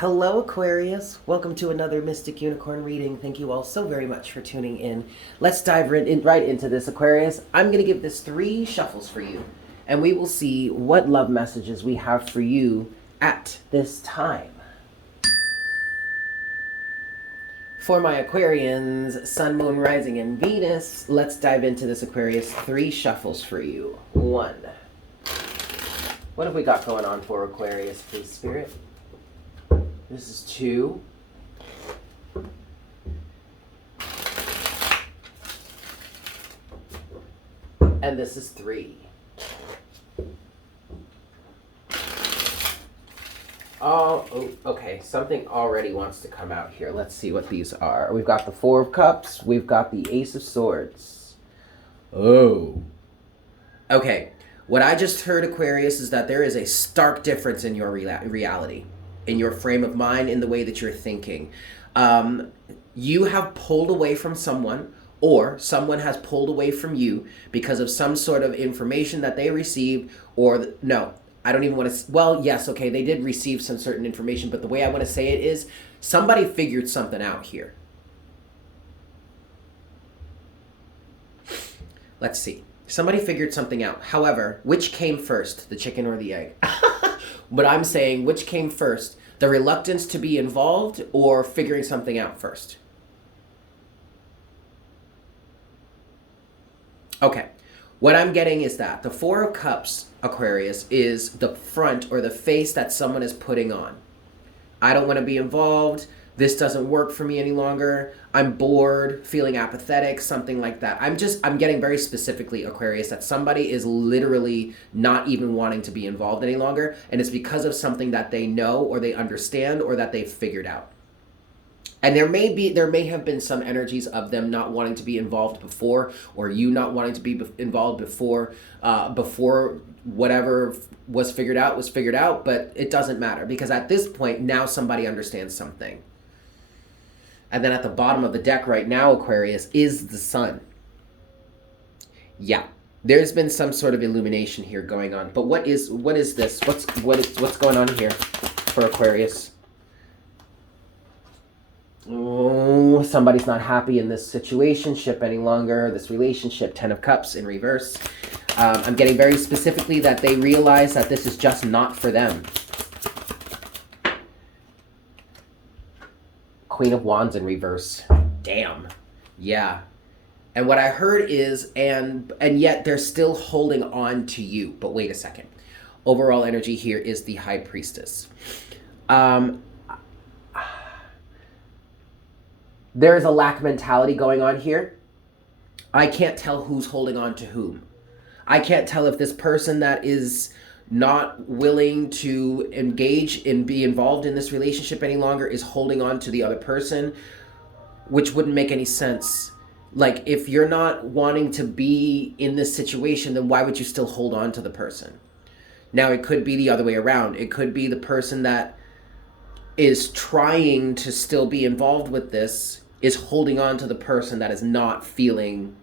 Hello, Aquarius. Welcome to another Mystic Unicorn reading. Thank you all so very much for tuning in. Let's dive right into this, Aquarius. I'm going to give this 3 shuffles for you, and we will see what love messages we have for you at this time. For my Aquarians, Sun, Moon, Rising, and Venus, let's dive into this, Aquarius. 3 shuffles for you. 1. What have we got going on for Aquarius, please, Spirit? This is 2. And this is 3. Oh, okay. Something already wants to come out here. Let's see what these are. We've got the 4 of Cups. We've got the Ace of Swords. Oh. Okay. What I just heard, Aquarius, is that there is a stark difference in your reality, in your frame of mind, in the way that you're thinking. You have pulled away from someone, or someone has pulled away from you because of some sort of information that they received, or no, I don't even want to, well, yes, okay, they did receive some certain information, but the way I want to say it is somebody figured something out here. Let's see. Somebody figured something out. However, which came first, the chicken or the egg? But I'm saying, which came first? The reluctance to be involved or figuring something out first? Okay. What I'm getting is that the 4 of Cups, Aquarius, is the front or the face that someone is putting on. I don't want to be involved. This doesn't work for me any longer. I'm bored, feeling apathetic, something like that. I'm getting very specifically, Aquarius, that somebody is literally not even wanting to be involved any longer. And it's because of something that they know or they understand or that they've figured out. And there may have been some energies of them not wanting to be involved before, or you not wanting to be involved before whatever was figured out, but it doesn't matter because at this point, now somebody understands something. And then at the bottom of the deck right now, Aquarius, is the Sun. Yeah, there's been some sort of illumination here going on. But what is this? What's going on here for Aquarius? Oh, somebody's not happy in this situationship any longer. This relationship, 10 of Cups in reverse. I'm getting very specifically that they realize that this is just not for them. Queen of Wands in reverse. Damn. Yeah. And what I heard is, and yet they're still holding on to you. But wait a second. Overall energy here is the High Priestess. There is a lack mentality going on here. I can't tell who's holding on to whom. I can't tell if this person that is not willing to engage and be involved in this relationship any longer is holding on to the other person, which wouldn't make any sense. Like, if you're not wanting to be in this situation, then why would you still hold on to the person? Now, it could be the other way around. It could be the person that is trying to still be involved with this is holding on to the person that is not feeling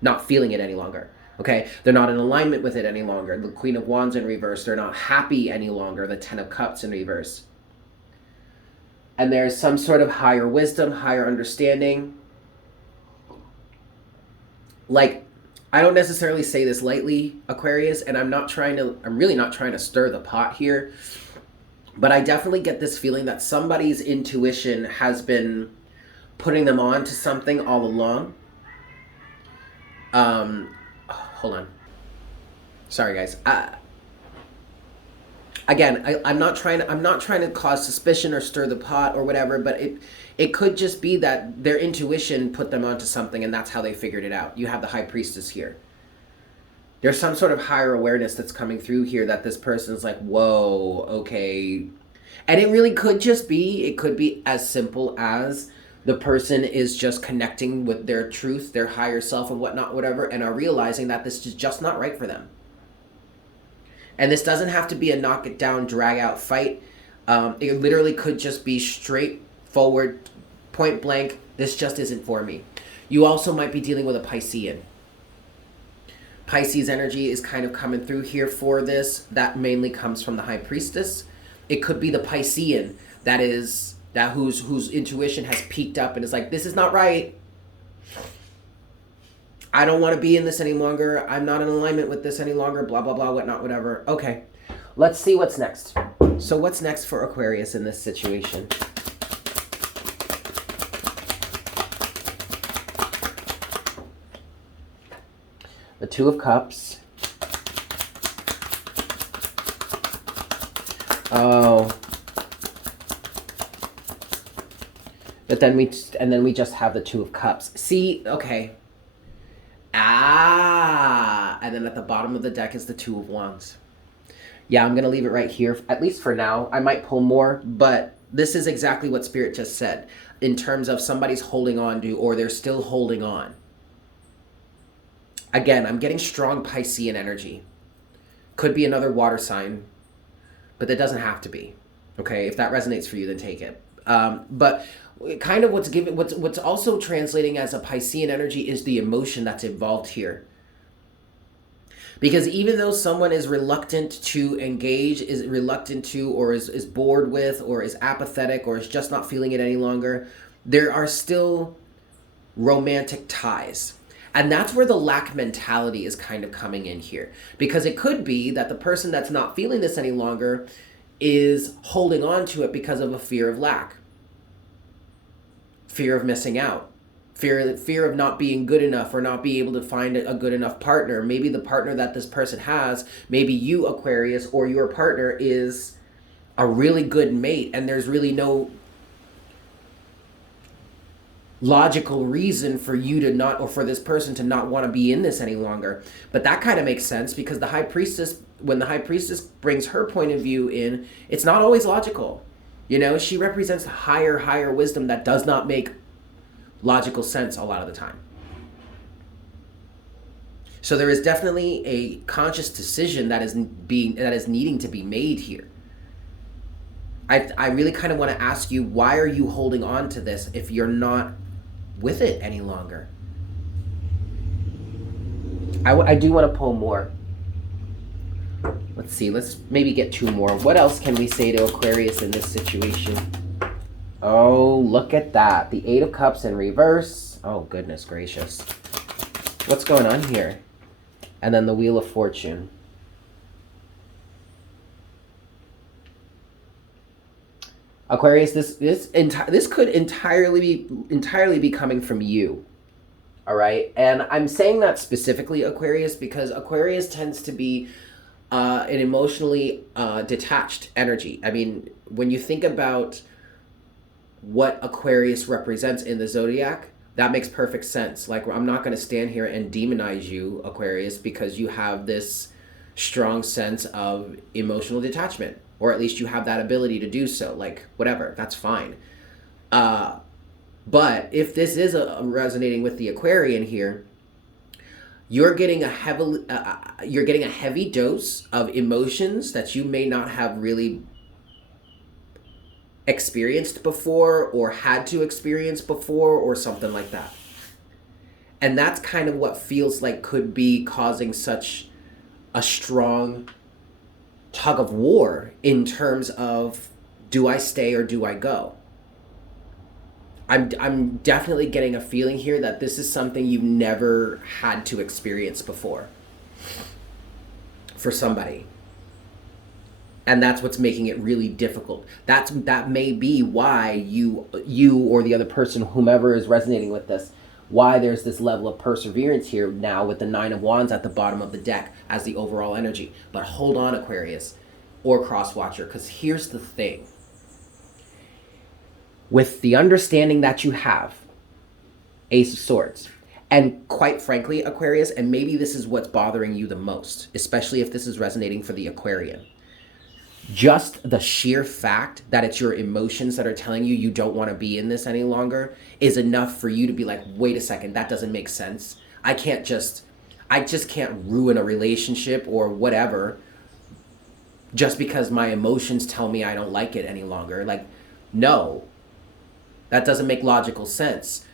it any longer. Okay, they're not in alignment with it any longer. The Queen of Wands in reverse, they're not happy any longer. The 10 of Cups in reverse. And there's some sort of higher wisdom, higher understanding. Like, I don't necessarily say this lightly, Aquarius, and I'm really not trying to stir the pot here. But I definitely get this feeling that somebody's intuition has been putting them on to something all along. Hold on. Sorry, guys. Again, I'm not trying to cause suspicion or stir the pot or whatever, but it could just be that their intuition put them onto something and that's how they figured it out. You have the High Priestess here. There's some sort of higher awareness that's coming through here that this person's like, whoa, okay. And it really could just be, it could be as simple as the person is just connecting with their truth, their higher self and whatnot, whatever, and are realizing that this is just not right for them. And this doesn't have to be a knock it down, drag out fight. It literally could just be straightforward, point blank, this just isn't for me. You also might be dealing with a Piscean. Pisces energy is kind of coming through here for this. That mainly comes from the High Priestess. It could be the Piscean whose intuition has peaked up and is like, this is not right. I don't want to be in this any longer. I'm not in alignment with this any longer. Blah, blah, blah, whatnot, whatever. Okay, let's see what's next. So what's next for Aquarius in this situation? The Two of Cups. Oh. But then we just have the Two of Cups. See, okay. And then at the bottom of the deck is the Two of Wands. Yeah, I'm going to leave it right here, at least for now. I might pull more, but this is exactly what Spirit just said in terms of somebody's holding on to, or they're still holding on. Again, I'm getting strong Piscean energy. Could be another water sign, but that doesn't have to be. Okay, if that resonates for you, then take it. But kind of what's also translating as a Piscean energy is the emotion that's involved here. Because even though someone is reluctant to engage, is reluctant to, or is bored with, or is apathetic, or is just not feeling it any longer, there are still romantic ties. And that's where the lack mentality is kind of coming in here. Because it could be that the person that's not feeling this any longer is holding on to it because of a fear of lack. Fear of missing out. Fear of not being good enough or not being able to find a good enough partner. Maybe the partner that this person has, maybe you, Aquarius, or your partner is a really good mate and there's really no logical reason for you to not, or for this person to not want to be in this any longer. But that kind of makes sense because the High Priestess, when the High Priestess brings her point of view in, it's not always logical. You know, she represents higher wisdom that does not make logical sense a lot of the time. So there is definitely a conscious decision that is needing to be made here. I really kind of want to ask you, why are you holding on to this if you're not with it any longer? I do want to pull more. Let's see, let's maybe get two more. What else can we say to Aquarius in this situation? Oh, look at that. The Eight of Cups in reverse. Oh, goodness gracious. What's going on here? And then the Wheel of Fortune. Aquarius, this could entirely be coming from you. All right? And I'm saying that specifically, Aquarius, because Aquarius tends to be an emotionally detached energy. I mean, when you think about what Aquarius represents in the zodiac, that makes perfect sense. Like, I'm not going to stand here and demonize you, Aquarius, because you have this strong sense of emotional detachment, or at least you have that ability to do so. Like, whatever, that's fine. But if this is resonating with the Aquarian here, you're getting a heavy dose of emotions that you may not have really experienced before or had to experience before or something like that. And that's kind of what feels like could be causing such a strong tug of war in terms of, do I stay or do I go? I'm definitely getting a feeling here that this is something you never had to experience before for somebody. And that's what's making it really difficult. That may be why you or the other person, whomever is resonating with this, why there's this level of perseverance here now with the Nine of Wands at the bottom of the deck as the overall energy. But hold on, Aquarius or Crosswatcher, because here's the thing. With the understanding that you have, Ace of Swords, and quite frankly, Aquarius, and maybe this is what's bothering you the most, especially if this is resonating for the Aquarian, just the sheer fact that it's your emotions that are telling you don't want to be in this any longer is enough for you to be like, wait a second, that doesn't make sense. I just can't ruin a relationship or whatever just because my emotions tell me I don't like it any longer. Like, no, that doesn't make logical sense.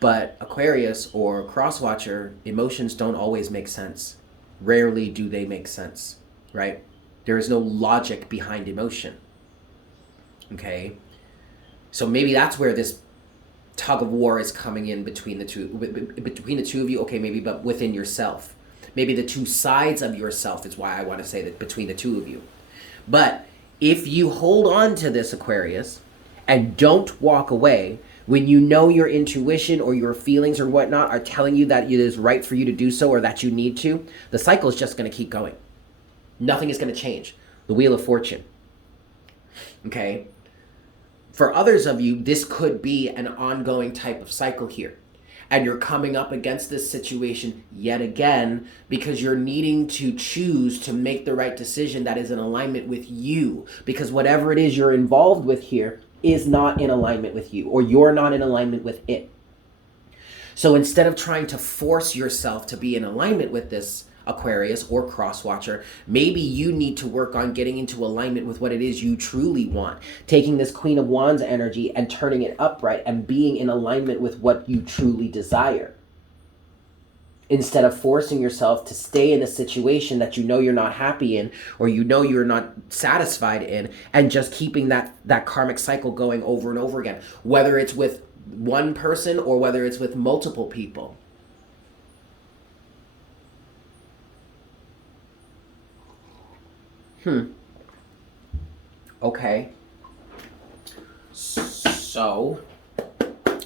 But Aquarius or Crosswatcher, emotions don't always make sense. Rarely do they make sense, right? There is no logic behind emotion. Okay? So maybe that's where this tug of war is coming in between the two of you. Okay, maybe, but within yourself. Maybe the two sides of yourself is why I want to say that between the two of you. But if you hold on to this, Aquarius, and don't walk away when you know your intuition or your feelings or whatnot are telling you that it is right for you to do so or that you need to, the cycle is just going to keep going. Nothing is going to change. The Wheel of Fortune. Okay? For others of you, this could be an ongoing type of cycle here. And you're coming up against this situation yet again because you're needing to choose to make the right decision that is in alignment with you. Because whatever it is you're involved with here is not in alignment with you, or you're not in alignment with it. So instead of trying to force yourself to be in alignment with this, Aquarius or Crosswatcher, maybe you need to work on getting into alignment with what it is you truly want. Taking this Queen of Wands energy and turning it upright and being in alignment with what you truly desire. Instead of forcing yourself to stay in a situation that you know you're not happy in or you know you're not satisfied in, and just keeping that karmic cycle going over and over again, whether it's with one person or whether it's with multiple people. Okay. So,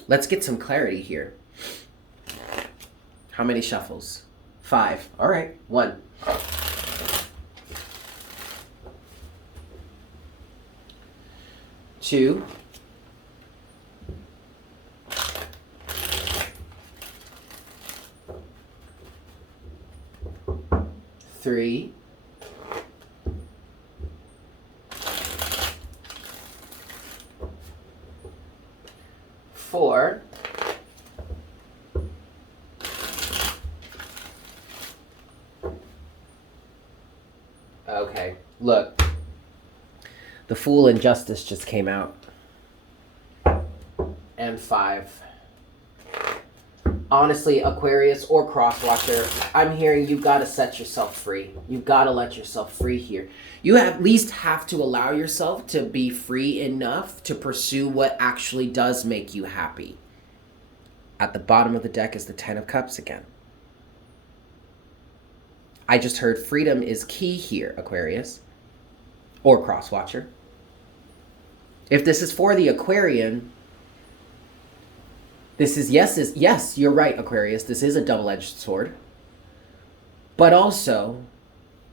let's get some clarity here. How many shuffles? 5. All right. 1. 2. 3. 4. 5. Okay, look. The Fool and Justice just came out. And 5. Honestly, Aquarius or Crosswatcher, I'm hearing you've got to set yourself free. You've got to let yourself free here. You at least have to allow yourself to be free enough to pursue what actually does make you happy. At the bottom of the deck is the 10 of Cups again. I just heard freedom is key here, Aquarius or Crosswatcher. If this is for the Aquarian, this is yes, you're right, Aquarius. This is a double-edged sword. But also,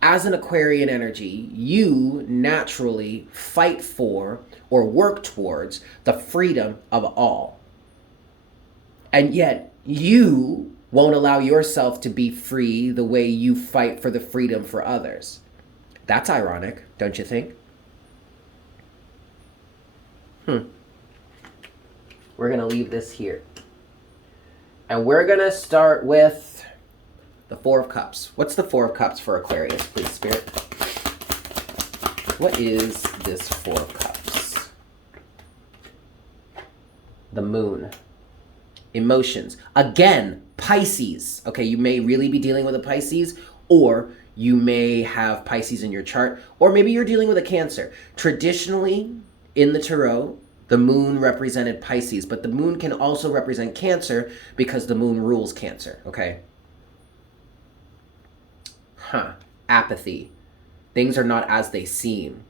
as an Aquarian energy, you naturally fight for or work towards the freedom of all. And yet, you won't allow yourself to be free the way you fight for the freedom for others. That's ironic, don't you think? We're going to leave this here. And we're going to start with the 4 of Cups. What's the 4 of Cups for Aquarius, please, Spirit? What is this 4 of Cups? The Moon. Emotions. Again, Pisces. Okay, you may really be dealing with a Pisces, or you may have Pisces in your chart, or maybe you're dealing with a Cancer. Traditionally, in the Tarot, the Moon represented Pisces, but the Moon can also represent Cancer because the Moon rules Cancer, okay? Apathy. Things are not as they seem.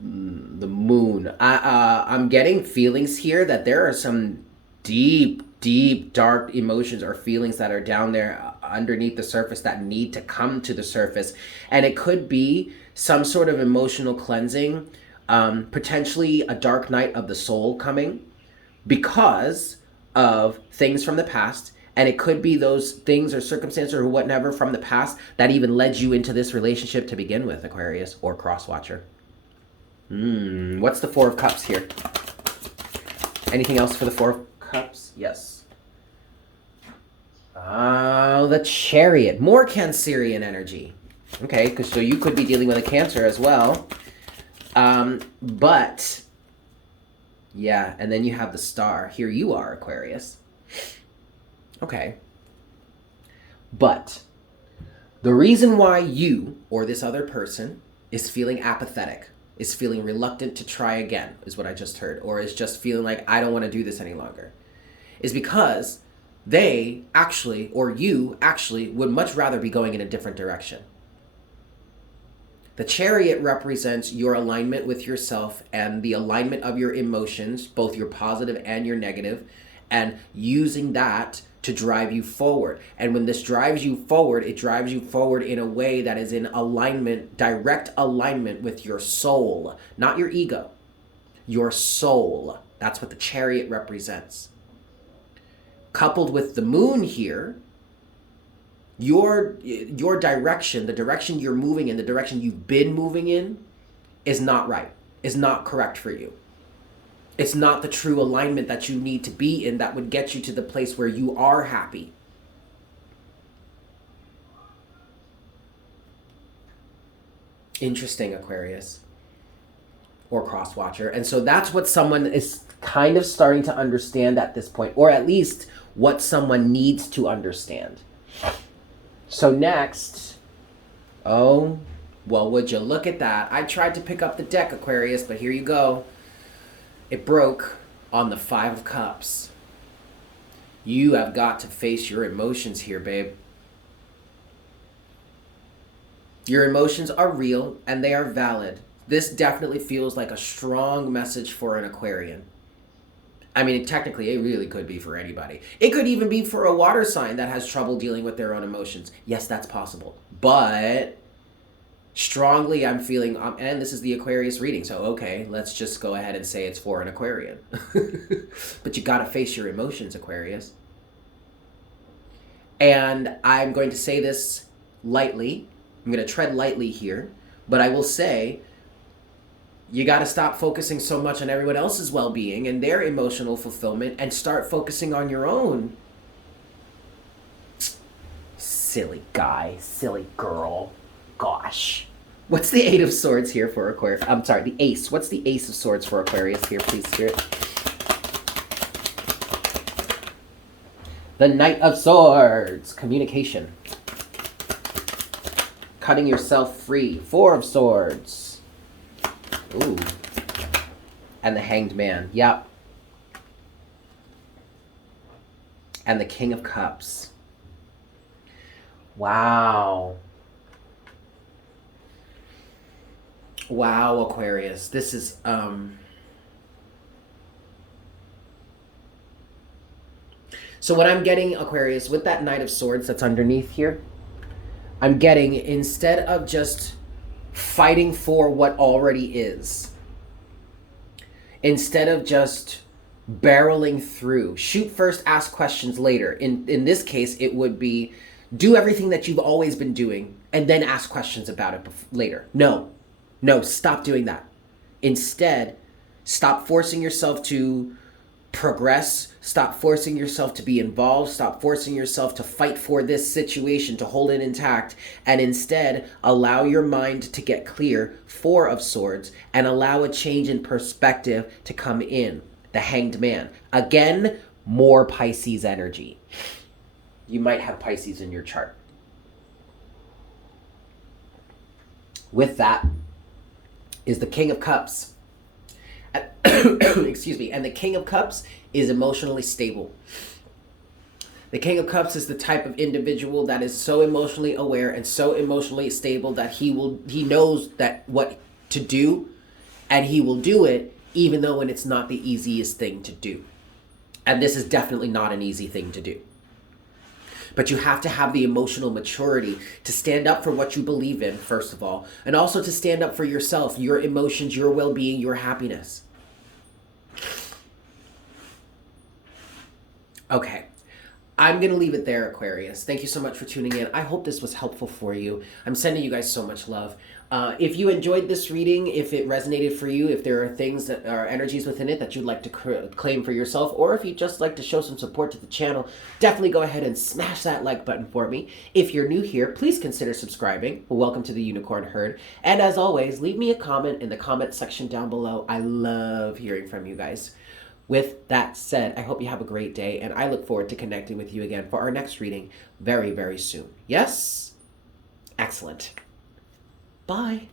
The Moon. I'm getting feelings here that there are some deep, dark emotions or feelings that are down there underneath the surface that need to come to the surface. And it could be some sort of emotional cleansing, potentially a dark night of the soul coming because of things from the past. And it could be those things or circumstances or whatever from the past that even led you into this relationship to begin with, Aquarius or Crosswatcher. What's the 4 of Cups here? Anything else for the 4 of Cups? Yes. Oh, the Chariot. More Cancerian energy. Okay, because so you could be dealing with a Cancer as well. But, yeah, and then you have the Star. Here you are, Aquarius. Okay. But the reason why you or this other person is feeling apathetic is feeling reluctant to try again, is what I just heard, or is just feeling like, I don't want to do this any longer, is because they actually, or you actually, would much rather be going in a different direction. The Chariot represents your alignment with yourself and the alignment of your emotions, both your positive and your negative, and using that to drive you forward. And when this drives you forward, it drives you forward in a way that is in alignment, direct alignment with your soul, not your ego, your soul. That's what the Chariot represents. Coupled with the moon here, your direction, the direction you're moving in, the direction you've been moving in, is not right, is not correct for you. It's not the true alignment that you need to be in that would get you to the place where you are happy. Interesting, Aquarius. Or cross-watcher. And so that's what someone is kind of starting to understand at this point, or at least what someone needs to understand. So next, oh, well, would you look at that? I tried to pick up the deck, Aquarius, but here you go. It broke on the 5 of Cups. You have got to face your emotions here, babe. Your emotions are real and they are valid. This definitely feels like a strong message for an Aquarian. I mean, technically, it really could be for anybody. It could even be for a water sign that has trouble dealing with their own emotions. Yes, that's possible. But strongly, I'm feeling, and this is the Aquarius reading, so okay, let's just go ahead and say it's for an Aquarian. But you gotta face your emotions, Aquarius. And I'm going to say this lightly. I'm going to tread lightly here, but I will say, you got to stop focusing so much on everyone else's well-being and their emotional fulfillment and start focusing on your own. Silly guy, silly girl. Gosh. What's the 8 of Swords here for Aquarius? I'm sorry, the Ace. What's the Ace of Swords for Aquarius here, please, Spirit? The Knight of Swords. Communication. Cutting yourself free. 4 of Swords. Ooh. And the Hanged Man. Yep. And the King of Cups. Wow. Wow, Aquarius. This is, So what I'm getting, Aquarius, with that Knight of Swords that's underneath here, I'm getting, instead of just fighting for what already is, instead of just barreling through, shoot first, ask questions later. In this case, it would be do everything that you've always been doing and then ask questions about it later. No, stop doing that. Instead, stop forcing yourself to progress. Stop forcing yourself to be involved. Stop forcing yourself to fight for this situation, to hold it intact, and instead allow your mind to get clear, 4 of Swords, and allow a change in perspective to come in. The Hanged Man. Again, more Pisces energy. You might have Pisces in your chart. With that is the King of Cups. Excuse me. And the King of Cups is emotionally stable. The King of Cups is the type of individual that is so emotionally aware and so emotionally stable that he knows that what to do, and he will do it even though when it's not the easiest thing to do. And this is definitely not an easy thing to do. But you have to have the emotional maturity to stand up for what you believe in, first of all, and also to stand up for yourself, your emotions, your well-being, your happiness. Okay, I'm going to leave it there, Aquarius. Thank you so much for tuning in. I hope this was helpful for you. I'm sending you guys so much love. If you enjoyed this reading, if it resonated for you, if there are things that are energies within it that you'd like to claim for yourself, or if you'd just like to show some support to the channel, definitely go ahead and smash that like button for me. If you're new here, please consider subscribing. Welcome to the Unicorn Herd. And as always, leave me a comment in the comment section down below. I love hearing from you guys. With that said, I hope you have a great day, and I look forward to connecting with you again for our next reading very, very soon. Yes? Excellent. Bye.